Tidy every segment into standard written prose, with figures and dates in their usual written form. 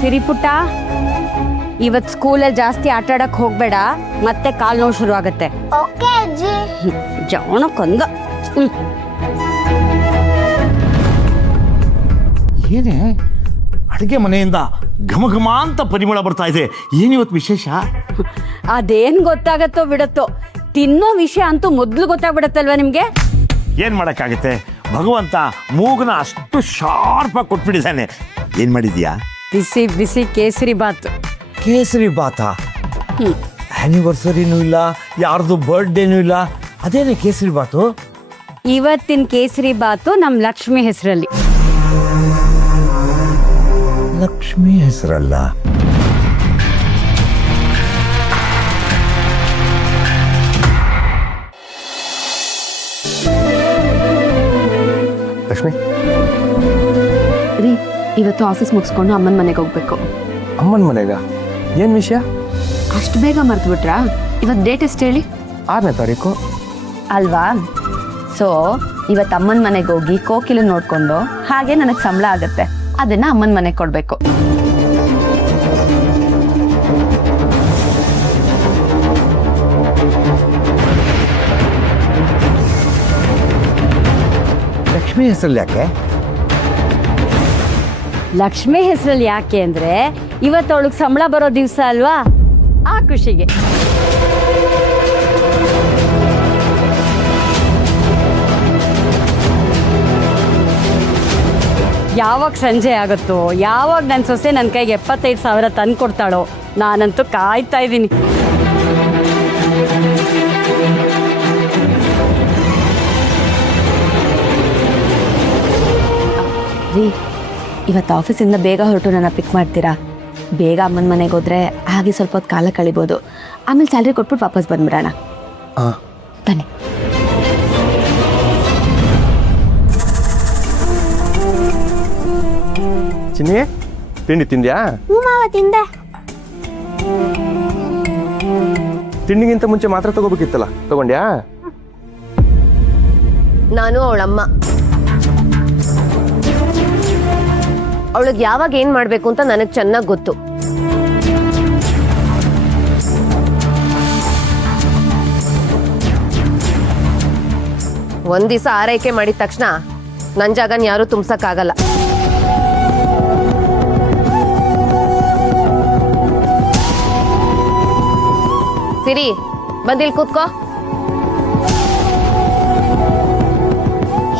ಸಿರಿ ಪುಟ್ಟ, ಇವತ್ತು ಸ್ಕೂಲಲ್ಲಿ ಜಾಸ್ತಿ ಆಟ ಆಡಕ್ಕೆ ಹೋಗ್ಬೇಡ, ಮತ್ತೆ ಕಾಲು ನೋವು ಶುರು ಆಗುತ್ತೆ. ಓಕೆ ಅಜ್ಜಿ. ಜಾಣಕ್ಕೊಂದು. ಏನೇ ಅಡುಗೆ ಮನೆಯಿಂದ ಘಮ ಘಮ ಅಂತ ಪರಿಮಳ ಬರ್ತಾ ಇದೆ, ಏನಿವತ್ತು ವಿಶೇಷ? ಅದೇನು ಗೊತ್ತಾಗತ್ತೋ ಬಿಡತ್ತೋ, ತಿನ್ನೋ ವಿಷಯ ಅಂತೂ ಮೊದಲು ಗೊತ್ತಾಗ್ಬಿಡತ್ತಲ್ವ ನಿಮಗೆ? ಏನು ಮಾಡೋಕ್ಕಾಗುತ್ತೆ, ಭಗವಂತ ಮೂಗನ ಅಷ್ಟು ಶಾರ್ಪಾಗಿ ಕೊಟ್ಬಿಟ್ಟಿದ್ದಾನೆ. ಏನು ಮಾಡಿದ್ಯಾ? ಬಿಸಿ ಬಿಸಿ ಕೇಸರಿ ಬಾತ್. ಕೇಸರಿ ಬಾತಾ? ಆ್ಯನಿವರ್ಸರಿನೂ ಇಲ್ಲ, ಯಾರ್ದು ಬರ್ಡೇನೂ ಇಲ್ಲ, ಅದೇನೇ ಕೇಸರಿ ಬಾತು? ಇವತ್ತಿನ ಕೇಸರಿ ಬಾತು ನಮ್ಮ ಲಕ್ಷ್ಮಿ ಹೆಸರಲ್ಲಿ. ಲಕ್ಷ್ಮಿ ಹೆಸರಲ್ಲ? ಲಕ್ಷ್ಮಿ, ರೀ, ಇವತ್ತು ಆಫೀಸ್ ಮುಗಿಸ್ಕೊಂಡು ಅಮ್ಮನ ಮನೆಗೆ ಹೋಗ್ಬೇಕು. ಅಮ್ಮನ ಮನೆಗ? ಏನು ವಿಷಯ? ಅಷ್ಟು ಬೇಗ ಮರ್ತು ಬಿಟ್ರಾ? ಇವತ್ತು ಡೇಟ್ ಎಷ್ಟು ಹೇಳಿ? 6ನೇ ತಾರೀಕು ಅಲ್ವಾ? ಸೊ ಇವತ್ತು ಅಮ್ಮನ ಮನೆಗೆ ಹೋಗಿ ಕೋಕಿಲು ನೋಡ್ಕೊಂಡು ಹಾಗೆ ನನಗೆ ಸಂಬಳ ಆಗುತ್ತೆ, ಅದನ್ನ ಅಮ್ಮನ ಮನೆಗೆ ಕೊಡಬೇಕು. ಲಕ್ಷ್ಮಿ ಹೆಸರಲ್ಲಿ ಯಾಕೆ? ಲಕ್ಷ್ಮಿ ಹೆಸರಲ್ಲಿ ಯಾಕೆ ಅಂದರೆ ಇವತ್ತು ಅವಳಿಗೆ ಸಂಬಳ ಬರೋ ದಿವಸ ಅಲ್ವಾ, ಆ ಖುಷಿಗೆ. ಯಾವಾಗ ಸಂಜೆ ಆಗುತ್ತೋ, ಯಾವಾಗ ನನ್ನ ಸೊಸೆ ನನ್ನ ಕೈಗೆ 75,000 ತಂದು ಕೊಡ್ತಾಳೋ, ನಾನಂತೂ ಕಾಯ್ತಾ ಇದ್ದೀನಿ. ರೀ, ಇವತ್ತು ಆಫೀಸಿಂದ ಬೇಗ ಹೊರಟು ನನ್ನ ಪಿಕ್ ಮಾಡ್ತೀರಾ? ಬೇಗ ಅಮ್ಮನ ಮನೆಗೆ ಹೋದ್ರೆ ಹಾಗೆ ಸ್ವಲ್ಪ ಹೊತ್ತು ಕಾಲ ಕಳಿಬೋದು, ಆಮೇಲೆ ಸ್ಯಾಲ್ರಿ ಕೊಟ್ಬಿಟ್ಟು ವಾಪಸ್ ಬಂದ್ಬಿಡೋಣ. ಬನ್ನಿ. ಚಿನ್ನಿ, ತಿಂಡಿ ತಿಂದ್ಯಾ? ಮಾವ ತಿಂದೆ. ತಿಂಡಿಗಿಂತ ಮುಂಚೆ ಮಾತ್ರ ತಗೋಬೇಕಿತ್ತಲ್ಲ, ತಗೊಂಡ್ಯಾ? ನಾನು ಅವಳಮ್ಮ. ಅವಳಿಗೆ ಯಾವಾಗ ಏನ್ ಮಾಡ್ಬೇಕು ಅಂತ ನನಗೆ ಚೆನ್ನಾಗಿ ಗೊತ್ತು. ಒಂದ್ ದಿವಸ ಆರೈಕೆ ಮಾಡಿದ ತಕ್ಷಣ ನನ್ ಜಾಗನ್ ಯಾರು ತುಂಬಸಕ್ಕಾಗಲ್ಲ. ಸಿರಿ, ಬಂದಿಲ್ ಕೂತ್ಕೋ.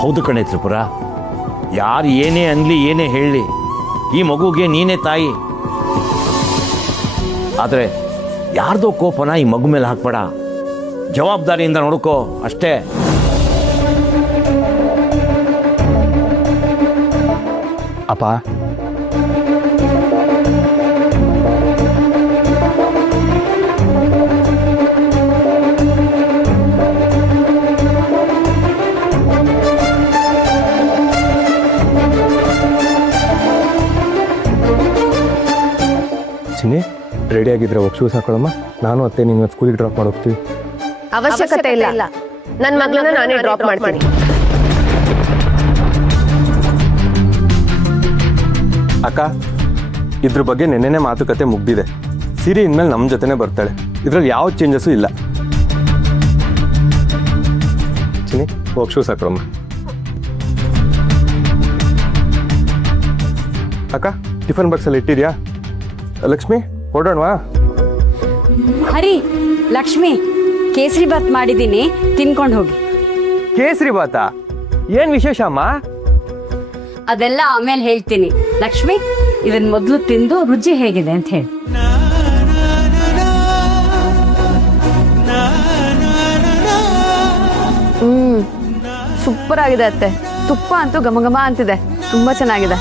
ಹೌದು ಕಣೆ ತ್ರಿಪುರ, ಯಾರು ಏನೇ ಅನ್ಲಿ ಏನೇ ಹೇಳಲಿ, ಈ ಮಗುಗೆ ನೀನೇ ತಾಯಿ. ಆದರೆ ಯಾರ್ದೋ ಕೋಪನ ಈ ಮಗು ಮೇಲೆ ಹಾಕ್ಬೇಡ, ಜವಾಬ್ದಾರಿಯಿಂದ ನೋಡ್ಕೋ ಅಷ್ಟೇ. ಅಪ್ಪ, ಚಿನ್ನಿ, ರೆಡಿ ಆಗಿದ್ರೆ ಹೋಗಿ ಶೂಸ್ ಹಾಕೊಳ್ಳಮ್ಮ. ನಾನು ಅತ್ತೆ ನಿನ್ನ ಸ್ಕೂಲಿಗೆ ಡ್ರಾಪ್ ಮಾಡಿ ಹೋಗ್ತೀವಿ. ಅವಶ್ಯಕತೆ ಇಲ್ಲ, ನನ್ನ ಮಗಳನ್ನ ನಾನೇ ಡ್ರಾಪ್ ಮಾಡ್ತೀನಿ. ಅಕ್ಕ, ಇದ್ರ ಬಗ್ಗೆ ನೆನ್ನೆನೇ ಮಾತುಕತೆ ಮುಗ್ದಿದೆ. ಸಿರಿ ಇನ್ಮೇಲೆ ನಮ್ಮ ಜೊತೆನೇ ಬರ್ತಾಳೆ, ಇದ್ರಲ್ಲಿ ಯಾವ ಚೇಂಜಸ್ಸು ಇಲ್ಲ. ಚಿನ್ನಿ, ಹೋಗಿ ಶೂಸ್ ಹಾಕೊಳ್ಳಮ್ಮ. ಅಕ್ಕ, ಟಿಫನ್ ಬಾಕ್ಸಲ್ಲಿ ಇಟ್ಟಿದ್ಯಾ? ಲಕ್ಷ್ಮಿ, ಹೊರಡೋಣವಾ? ಹರಿ, ಲಕ್ಷ್ಮಿ, ಕೇಸರಿ ಬಾತ್ ಮಾಡಿದ್ದೀನಿ, ತಿನ್ಕೊಂಡು ಹೋಗಿ. ಕೇಸರಿ ಬಾತಾ? ಏನ್ ವಿಶೇಷ ಅಮ್ಮ? ಅದೆಲ್ಲ ಆಮೇಲೆ ಹೇಳ್ತೀನಿ. ಲಕ್ಷ್ಮಿ, ಇದನ್ನ ಮೊದಲು ತಿಂದು ರುಚಿ ಹೇಗಿದೆ ಅಂತ ಹೇಳಿ. ಸೂಪರ್ ಆಗಿದೆ ಅತ್ತೆ. ತುಪ್ಪ ಅಂತೂ ಘಮ ಘಮ ಅಂತಿದೆ, ತುಂಬಾ ಚೆನ್ನಾಗಿದೆ.